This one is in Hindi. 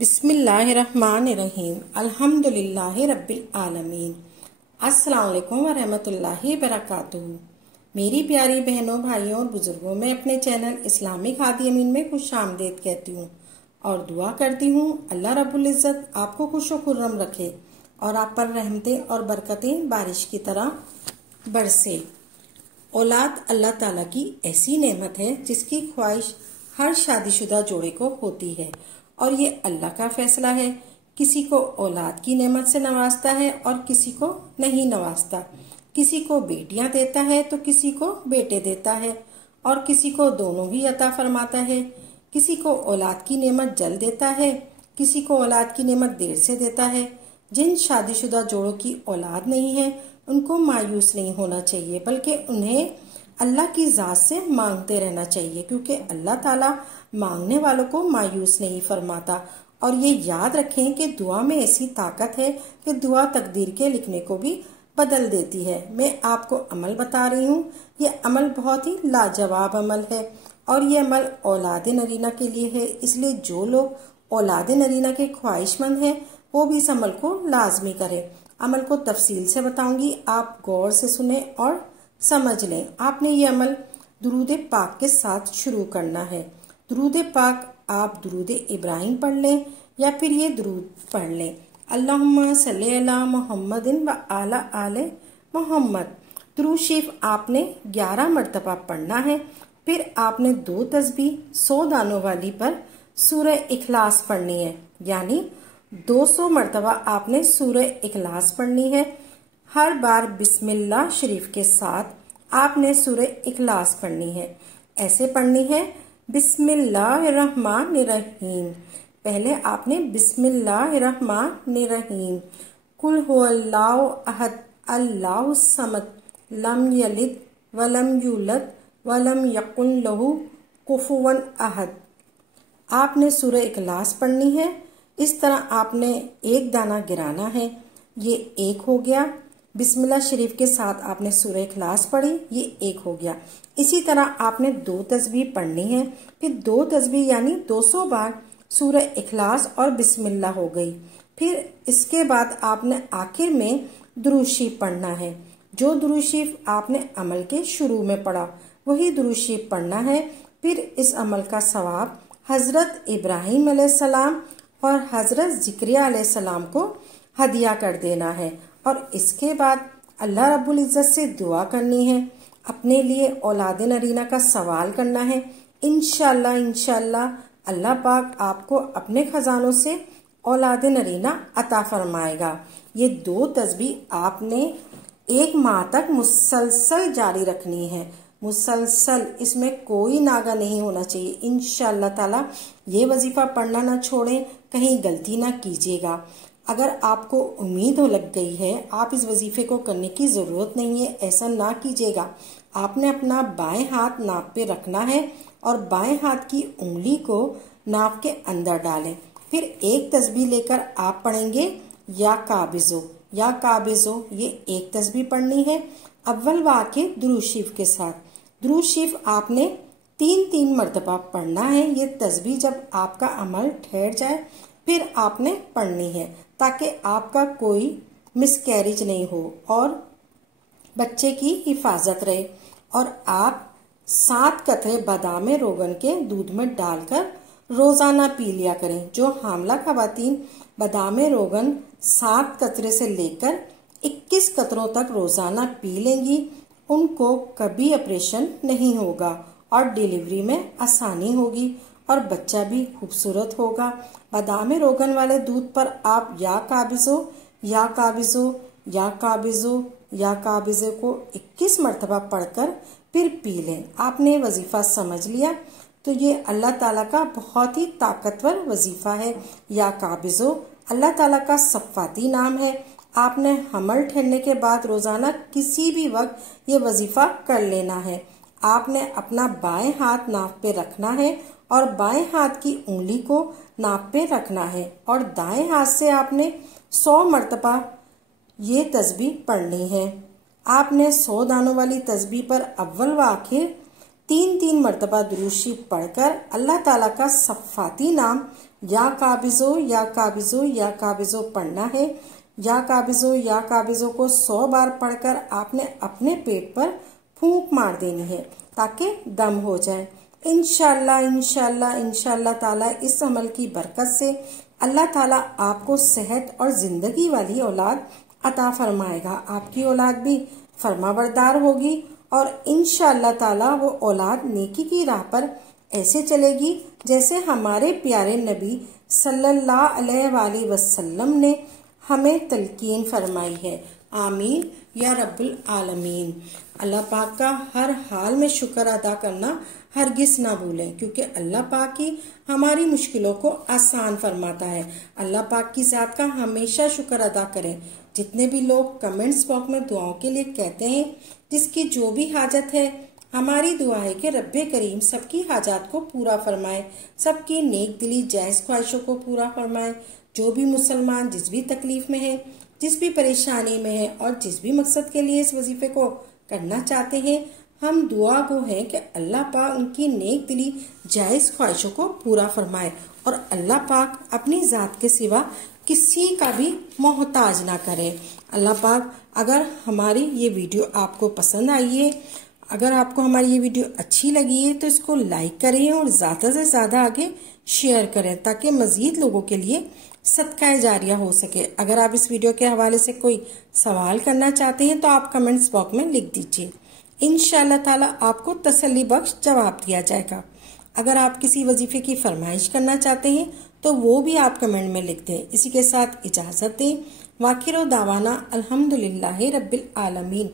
बिस्मिल्लाहिर्रहमानिर्रहीम अल्हम्दुलिल्लाहि रब्बिल आलमीन। अस्सलाम वालेकुम व रहमतुल्लाहि बरकातुहू। मेरी प्यारी बहनों, भाइयों और बुजुर्गों, मैं अपने चैनल इस्लामिक हादी अमीन में खुश आमदीद कहती हूँ और दुआ करती हूँ अल्लाह रब्बुल इज़्ज़त आपको खुश व खुर्रम रखे और आप पर रहमतें और बरकतें बारिश की तरह बरसे। औलाद अल्लाह ताला की ऐसी नेमत है जिसकी ख्वाहिश हर शादीशुदा जोड़े को होती है और ये अल्लाह का फैसला है। किसी को औलाद की नेमत से नवाजता है और किसी को नहीं नवाजता। किसी को बेटियां देता है तो किसी को बेटे देता है और किसी को दोनों ही अता फरमाता है। किसी को औलाद की नेमत जल्द देता है, किसी को औलाद की नेमत देर से देता है। जिन शादीशुदा जोड़ों की औलाद नहीं है उनको मायूस नहीं होना चाहिए, बल्कि उन्हें अल्लाह की ज़ात से मांगते रहना चाहिए, क्योंकि अल्लाह ताला मांगने वालों को मायूस नहीं फरमाता। और ये याद रखें कि दुआ में ऐसी ताकत है कि दुआ तकदीर के लिखने को भी बदल देती है। मैं आपको अमल बता रही हूँ। ये अमल बहुत ही लाजवाब अमल है और ये अमल औलाद नरीना के लिए है, इसलिए जो लोग औलाद नरीना के ख्वाहिशमंद हैं वो भी इस अमल को लाजमी करें। अमल को तफसील से बताऊंगी, आप गौर से सुने और समझ लें। आपने ये अमल दुरूद पाक के साथ शुरू करना है। दुरूद पाक आप दुरूद इब्राहिम पढ़ लें या फिर ये दुरूद पढ़ लें, अल्लाहुम्मा सल्ली अला मुहम्मदिन व आला आले मोहम्मद। दुरूद शरीफ आपने 11 मरतबा पढ़ना है। फिर आपने 2 तस्बीह 100 दानों वाली पर सूरह इखलास पढ़नी है, यानी 200 मरतबा आपने सूरह इखलास पढ़नी है। हर बार बिस्मिल्लाह शरीफ के साथ आपने सूरह इखलास पढ़नी है। ऐसे पढ़नी है, बिस्मिल्लाहिर्रहमानिर्रहीम। पहले आपने बिस्मिल्लाहिर्रहमानिर्रहीम, कुल हुवल्लाहु अहद अल्लाहु समद लम यलिद वलम यूलद वलम यकुन लहू कुफुवन अहद। आपने सूरह इखलास पढ़नी है। इस तरह आपने एक दाना गिराना है। ये एक हो गया। बिस्मिल्लाह शरीफ के साथ आपने सूरह इखलास पढ़ी, ये एक हो गया। इसी तरह आपने 2 तस्बीह पढ़नी है। फिर 2 तस्बीह यानी 200 बार सूरह इखलास और बिस्मिल्लाह हो गई। फिर इसके बाद आपने आखिर में दुरूद शरीफ पढ़ना है। जो दुरूद शरीफ आपने अमल के शुरू में पढ़ा वही दुरूद शरीफ पढ़ना है। फिर इस अमल का सवाब हजरत इब्राहिम अलैहिस्सलाम और हजरत ज़िक्रिया अलैहिस्सलाम को हदिया कर देना है। और इसके बाद अल्लाह रब्बुल इज़्ज़त से दुआ करनी है, अपने लिए औलाद नरीना का सवाल करना है। इंशाअल्लाह अल्लाह पाक आपको अपने खजानों से औलाद नरीना अता फरमाएगा। ये 2 तस्बीह आपने 1 माह तक मुसलसल जारी रखनी है, मुसलसल। इसमें कोई नागा नहीं होना चाहिए। इंशाअल्लाह ताला ये वजीफा पढ़ना ना छोड़ें, कहीं गलती ना कीजिएगा। अगर आपको उम्मीद हो लग गई है आप इस वजीफे को करने की ज़रूरत नहीं है, ऐसा ना कीजिएगा। आपने अपना बाएं हाथ नाप पे रखना है और बाएं हाथ की उंगली को नाप के अंदर डालें। फिर एक तस्बीह लेकर आप पढ़ेंगे या काबिज़ो या काबिज़ो। ये एक तस्बीह पढ़नी है अव्वल वाक़े दुरूद शरीफ के साथ। दुरूद शरीफ आपने 3-3 मरतबा पढ़ना है। ये तस्बीह जब आपका अमल ठहर जाए फिर आपने पढ़नी है, ताकि आपका कोई मिसकैरेज नहीं हो और बच्चे की हिफाजत रहे। और आप 7 कतरे बादाम रोगन के दूध में डालकर रोजाना पी लिया करें। जो हामला खवातीन बादाम रोगन 7 कतरे से लेकर 21 कतरों तक रोजाना पी लेंगी उनको कभी ऑपरेशन नहीं होगा और डिलीवरी में आसानी होगी और बच्चा भी खूबसूरत होगा। बादाम रोगन वाले दूध पर आप या काबिज़ो या काबिज़ो या काबिज़ो या काबिज़ो को 21 मरतबा पढ़कर फिर पी लें। आपने वजीफा समझ लिया तो ये अल्लाह ताला का बहुत ही ताकतवर वजीफा है। या काबिज़ो अल्लाह ताला का सफ़ाती नाम है। आपने हमल ठहरने के बाद रोजाना किसी भी वक्त ये वजीफा कर लेना है। आपने अपना बाएं हाथ नाप पे रखना है और बाएं हाथ की उंगली को नाप पे रखना है और दाएं हाथ से आपने 100 मरतबा ये तस्बीह पढ़नी है। आपने 100 दानों वाली तस्बीह पर अव्वल व आखिर 3-3 मरतबा दुरूद शरीफ पढ़कर अल्लाह ताला का सफ़ाती नाम या काबिज़ो या काबिज़ो या काबिज़ो पढ़ना है। या काबिज़ो को 100 बार पढ़कर आपने अपने पेट पर फूंक मार देनी है ताकि दम हो जाए। इंशाल्लाह इंशाल्लाह इंशाल्लाह ताला इस अमल की बरकत से अल्लाह ताला आपको सेहत और जिंदगी वाली औलाद अता फरमाएगा। आपकी औलाद भी फरमाबरदार होगी और इंशाल्लाह ताला वो औलाद नेकी की राह पर ऐसे चलेगी जैसे हमारे प्यारे नबी सल्लल्लाहु अलैहि वसल्लम ने हमें तलकीन फरमाई है। आमीन या रब्बुल आलमीन। अल्लाह पाक का हर हाल में शुक्र अदा करना हरगिज ना भूलें, क्योंकि अल्लाह पाक ही हमारी मुश्किलों को आसान फरमाता है। अल्लाह पाक की ज़ात का हमेशा शुक्र अदा करें। जितने भी लोग कमेंट्स बॉक्स में दुआओं के लिए कहते हैं, जिसकी जो भी हाजत है, हमारी दुआ है कि रब्बे करीम सबकी हाजात को पूरा फरमाए, सबकी नेक दिली जायज़ ख्वाहिशों को पूरा फरमाए। जो भी मुसलमान जिस भी तकलीफ में है, जिस भी परेशानी में है और जिस भी मकसद के लिए इस वजीफे को करना चाहते हैं, हम दुआ गो हैं कि अल्लाह पाक उनकी नेक दिली जायज़ ख्वाहिशों को पूरा फरमाए और अल्लाह पाक अपनी ज़ात के सिवा किसी का भी मोहताज ना करे। अल्लाह पाक अगर हमारी ये वीडियो आपको पसंद आई है, अगर आपको हमारी ये वीडियो अच्छी लगी है तो इसको लाइक करें और ज़्यादा से ज़्यादा आगे शेयर करें ताकि मज़ीद लोगों के लिए सदका जारिया हो सके। अगर आप इस वीडियो के हवाले से कोई सवाल करना चाहते हैं तो आप कमेंट्स बॉक्स में लिख दीजिए। इंशाअल्लाह ताला आपको तसल्ली बख्श जवाब दिया जाएगा। अगर आप किसी वजीफे की फरमाइश करना चाहते हैं तो वो भी आप कमेंट में लिख दें। इसी के साथ इजाज़त दें। वाखिर दावाना अल्हम्दुलिल्लाहि रब्बिल आलमीन।